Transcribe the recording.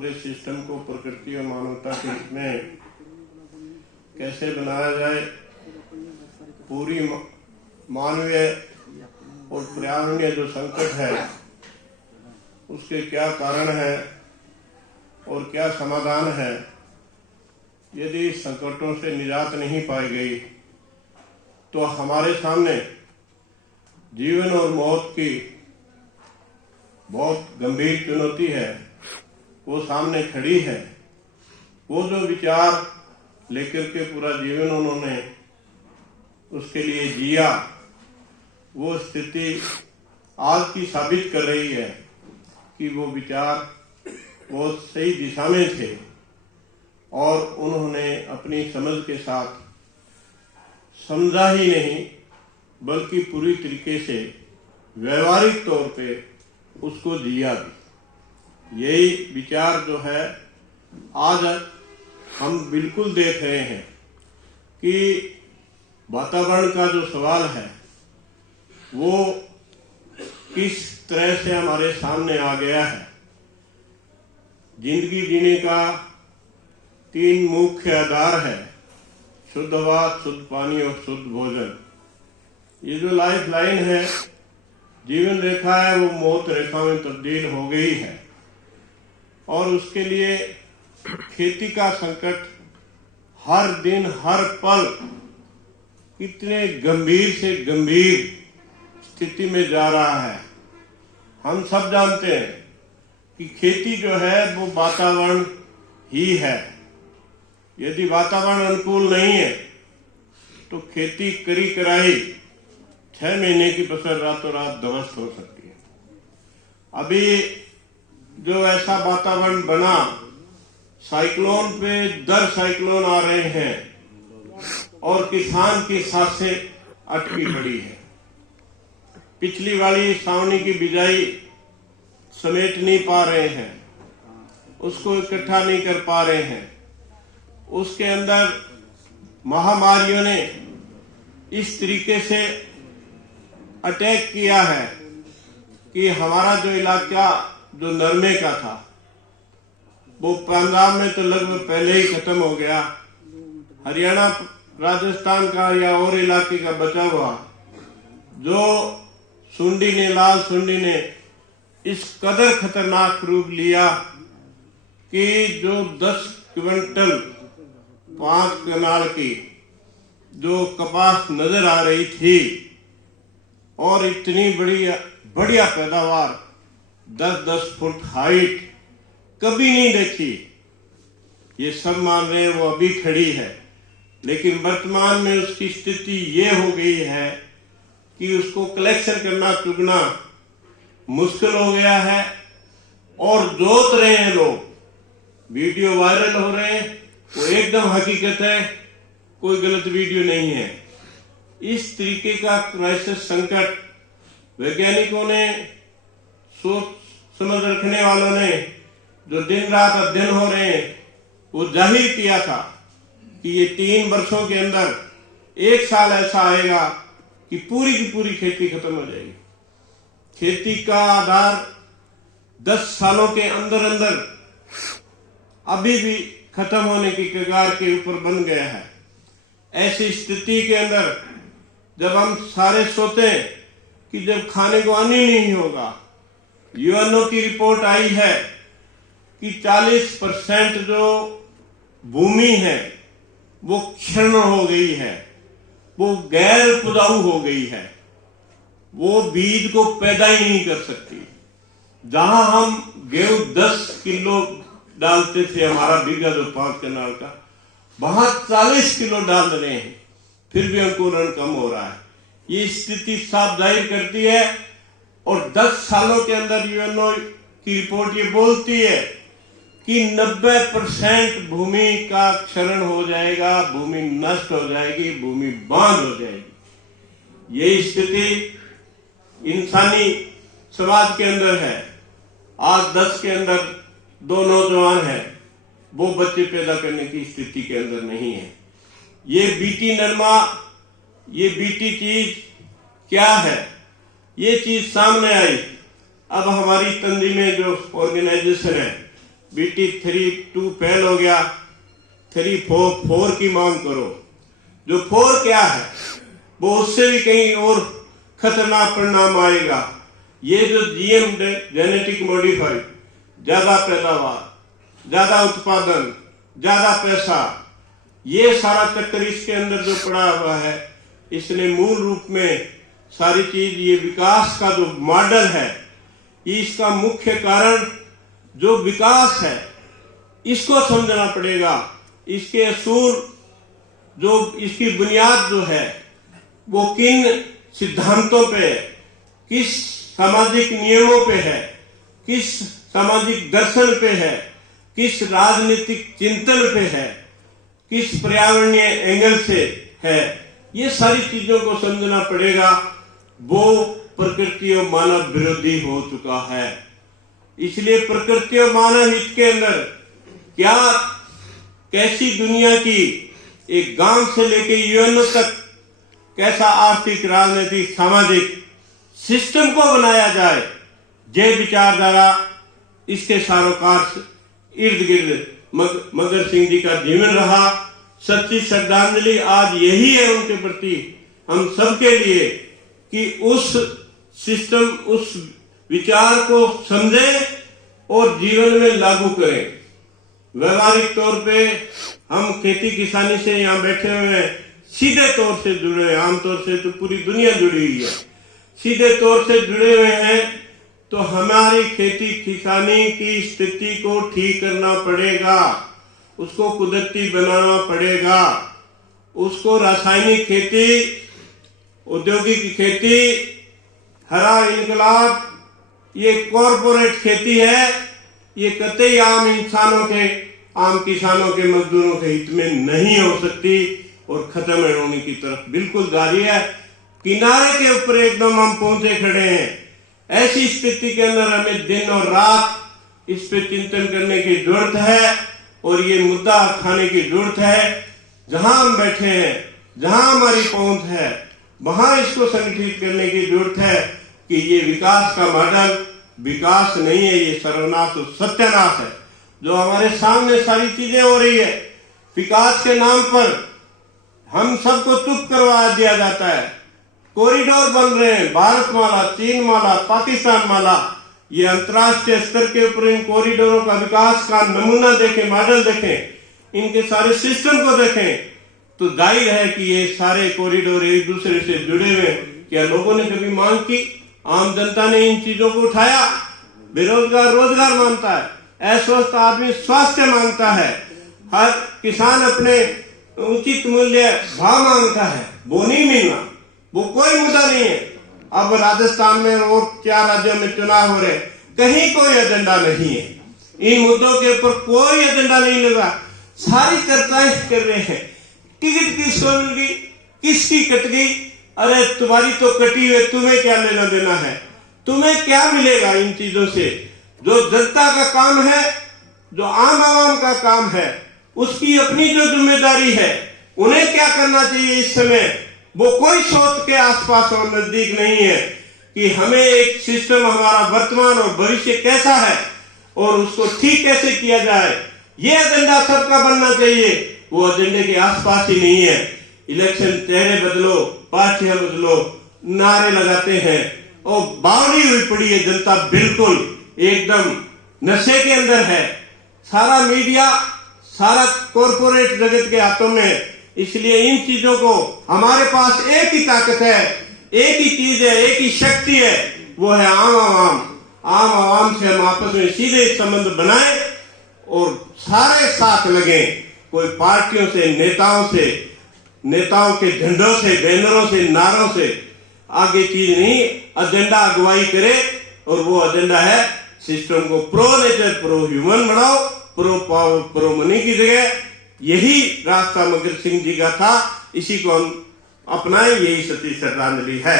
पूरे सिस्टम को प्रकृति और मानवता के हित में कैसे बनाया जाए, पूरी मानवीय और पर्यावरणीय जो संकट है उसके क्या कारण है और क्या समाधान है। यदि संकटों से निजात नहीं पाई गई तो हमारे सामने जीवन और मौत की बहुत गंभीर चुनौती है, वो सामने खड़ी है। वो जो विचार लेकर के पूरा जीवन उन्होंने उसके लिए जिया, वो स्थिति आज की साबित कर रही है कि वो विचार बहुत सही दिशा में थे और उन्होंने अपनी समझ के साथ समझा ही नहीं बल्कि पूरी तरीके से व्यवहारिक तौर पे उसको जिया भी। यही विचार जो है आज हम बिल्कुल देख रहे हैं कि वातावरण का जो सवाल है वो किस तरह से हमारे सामने आ गया है। जिंदगी जीने का 3 मुख्य आधार है, शुद्ध हवा, शुद्ध पानी और शुद्ध भोजन। ये जो लाइफ लाइन है, जीवन रेखा है, वो मौत रेखा में तब्दील हो गई है और उसके लिए खेती का संकट हर दिन हर पल कितने गंभीर से गंभीर स्थिति में जा रहा है। हम सब जानते हैं कि खेती जो है वो वातावरण ही है। यदि वातावरण अनुकूल नहीं है तो खेती करी कराई 6 महीने की फसल रातों रात ध्वस्त हो सकती है। अभी जो ऐसा वातावरण बना, साइक्लोन पे दर साइक्लोन आ रहे हैं और किसान की सांसें अटकी पड़ी है। पिछली वाली सावनी की बिजाई समेट नहीं पा रहे हैं, उसको इकट्ठा नहीं कर पा रहे हैं। उसके अंदर महामारियों ने इस तरीके से अटैक किया है कि हमारा जो इलाका जो नरमे का था वो पंजाब में तो लगभग पहले ही खत्म हो गया। हरियाणा, राजस्थान का या और इलाके का बचा हुआ जो सुंडी ने, लाल सुंडी ने इस कदर खतरनाक रूप लिया कि जो 10 क्विंटल 5 कनाल की जो कपास नजर आ रही थी और इतनी बढ़िया पैदावार 10-10 फुट हाइट कभी नहीं देखी। ये सब मान रहे हैं वो अभी खड़ी है, लेकिन वर्तमान में उसकी स्थिति ये हो गई है कि उसको कलेक्शन करना, चुगना मुश्किल हो गया है और जोत रहे हैं लोग। वीडियो वायरल हो रहे हैं, वो एकदम हकीकत है, कोई गलत वीडियो नहीं है। इस तरीके का क्राइसिस संकट वैज्ञानिकों ने, सोच समझ रखने वालों ने जो दिन रात अध्ययन हो रहे हैं वो जाहिर किया था कि ये 3 वर्षों के अंदर 1 साल ऐसा आएगा कि पूरी की पूरी खेती खत्म हो जाएगी। खेती का आधार 10 सालों के अंदर अंदर अभी भी खत्म होने की कगार के ऊपर बन गया है। ऐसी स्थिति के अंदर जब हम सारे सोते हैं कि जब खाने को अन्न ही नहीं होगा, यूएनओ की रिपोर्ट आई है कि 40% जो भूमि है वो क्षीण हो गई है, वो गैर उपजाऊ हो गई है, वो बीज को पैदा ही नहीं कर सकती। जहां हम गेहूं 10 किलो डालते थे, हमारा बीघा जो 5 कनाल का, वहां 40 किलो डाल रहे हैं, फिर भी अंकुरण कम हो रहा है। ये स्थिति साफ जाहिर करती है और 10 सालों के अंदर यूएनओ की रिपोर्ट ये बोलती है कि 90% भूमि का क्षरण हो जाएगा, भूमि नष्ट हो जाएगी, भूमि बांझ हो जाएगी। ये स्थिति इंसानी समाज के अंदर है। आज 10 के अंदर 2 नौजवान हैं, वो बच्चे पैदा करने की स्थिति के अंदर नहीं है। ये बीटी नरमा, ये बीटी चीज क्या है, ये चीज सामने आई। अब हमारी तंजीमें जो ऑर्गेनाइजेशन है BT 3-2 फेल हो गया, 3-4 की मांग करो। जो 4 क्या है, वो उससे भी कहीं और खतरनाक परिणाम आएगा। ये जो GM जेनेटिक मॉडिफाइड, ज्यादा पैदावार, ज्यादा उत्पादन, ज्यादा पैसा, ये सारा चक्कर इसके अंदर जो पड़ा हुआ है, इसने मूल रूप में सारी चीज, ये विकास का जो मॉडल है, इसका मुख्य कारण जो विकास है, इसको समझना पड़ेगा। इसके असूल, जो इसकी बुनियाद जो है, वो किन सिद्धांतों पे, किस सामाजिक नियमों पे है, किस सामाजिक दर्शन पे है, किस राजनीतिक चिंतन पे है, किस पर्यावरणीय एंगल से है, ये सारी चीजों को समझना पड़ेगा। वो प्रकृति और मानव विरोधी हो चुका है। इसलिए प्रकृति और मानव हित के अंदर क्या, कैसी दुनिया की एक गांव से लेकर UN तक कैसा आर्थिक, राजनीतिक, सामाजिक सिस्टम को बनाया जाए, ये विचारधारा इसके सारोकार इर्द गिर्द मगर सिंह जी का जीवन रहा। सच्ची श्रद्धांजलि आज यही है उनके प्रति, हम सबके लिए, कि उस सिस्टम, उस विचार को समझे और जीवन में लागू करें। व्यवहारिक तौर पे हम खेती किसानी से यहाँ बैठे हुए हैं, सीधे तौर से जुड़े हैं। आमतौर से तो पूरी दुनिया जुड़ी हुई है, सीधे तौर से जुड़े हुए हैं। तो हमारी खेती किसानी की स्थिति को ठीक करना पड़ेगा, उसको कुदरती बनाना पड़ेगा, उसको रासायनिक खेती, औद्योगिक खेती, हरा इनकलाब, ये कॉरपोरेट खेती है, ये कतई आम इंसानों के, आम किसानों के, मजदूरों के हित में नहीं हो सकती और खत्म होने की तरफ बिल्कुल जा रही है। किनारे के ऊपर एकदम हम पहुंचे खड़े हैं। ऐसी स्थिति के अंदर हमें दिन और रात इस पे चिंतन करने की जरूरत है और ये मुद्दा उठाने की जरूरत है। जहां हम बैठे हैं, जहां हमारी पहुंच है, वहां इसको संगठित करने की जरूरत है कि ये विकास का मॉडल विकास नहीं है, ये सर्वनाश और सत्यानाश है। जो हमारे सामने सारी चीजें हो रही है, विकास के नाम पर हम सबको चुप करवा दिया जाता है। कॉरिडोर बन रहे हैं, भारत माला, चीन माला, पाकिस्तान माला, ये अंतर्राष्ट्रीय स्तर के ऊपर इन कॉरिडोरों का विकास का नमूना देखें, मॉडल देखें, इनके सारे सिस्टम को देखें, तो जाहिर है कि ये सारे कॉरिडोर एक दूसरे से जुड़े हुए। क्या लोगों ने कभी मांग की? आम जनता ने इन चीजों को उठाया। बेरोजगार रोजगार मांगता है, अस्वस्थ आदमी स्वास्थ्य मांगता है, हर किसान अपने उचित मूल्य भाव मांगता है, वो नहीं मिलना, वो कोई मुद्दा नहीं है। अब राजस्थान में और 4 राज्यों में चुनाव हो रहे, कहीं कोई एजेंडा नहीं है, इन मुद्दों के ऊपर कोई एजेंडा नहीं लगा। सारी चर्चाएं कर रहे हैं, टिकट किसको मिल गई, किसकी कट गई। अरे तुम्हारी तो कटी हुई, तुम्हें क्या लेना देना है, तुम्हें क्या मिलेगा इन चीजों से। जो जनता का काम है, जो आम आवाम का काम है, उसकी अपनी जो जिम्मेदारी है, उन्हें क्या करना चाहिए इस समय, वो कोई सोच के आसपास और नजदीक नहीं है कि हमें एक सिस्टम, हमारा वर्तमान और भविष्य कैसा है और उसको ठीक कैसे किया जाए, ये एजेंडा सबका बनना चाहिए। वो एजेंडे के आसपास ही नहीं है। इलेक्शन चेहरे बदलो, पार्टियां बदलो, नारे लगाते हैं और बावड़ी हुई पड़ी है जनता, बिल्कुल एकदम नशे के अंदर है। सारा मीडिया, सारा कॉरपोरेट जगत के हाथों में। इसलिए इन चीजों को, हमारे पास एक ही ताकत है, एक ही चीज है, एक ही शक्ति है, वो है आम आवाम। आम आवाम से हम आपस में सीधे संबंध बनाए और सारे साथ लगे। कोई पार्टियों से, नेताओं के झंडों से, बैनरों से, नारों से आगे चीज नहीं, एजेंडा अगुवाई करे और वो एजेंडा है सिस्टम को प्रो नेचर, प्रो ह्यूमन बनाओ, प्रो पावर, प्रो मनी की जगह। यही रास्ता मगर सिंह जी का था, इसी को हम अपनाएं, यही सच्ची श्रद्धांजलि है।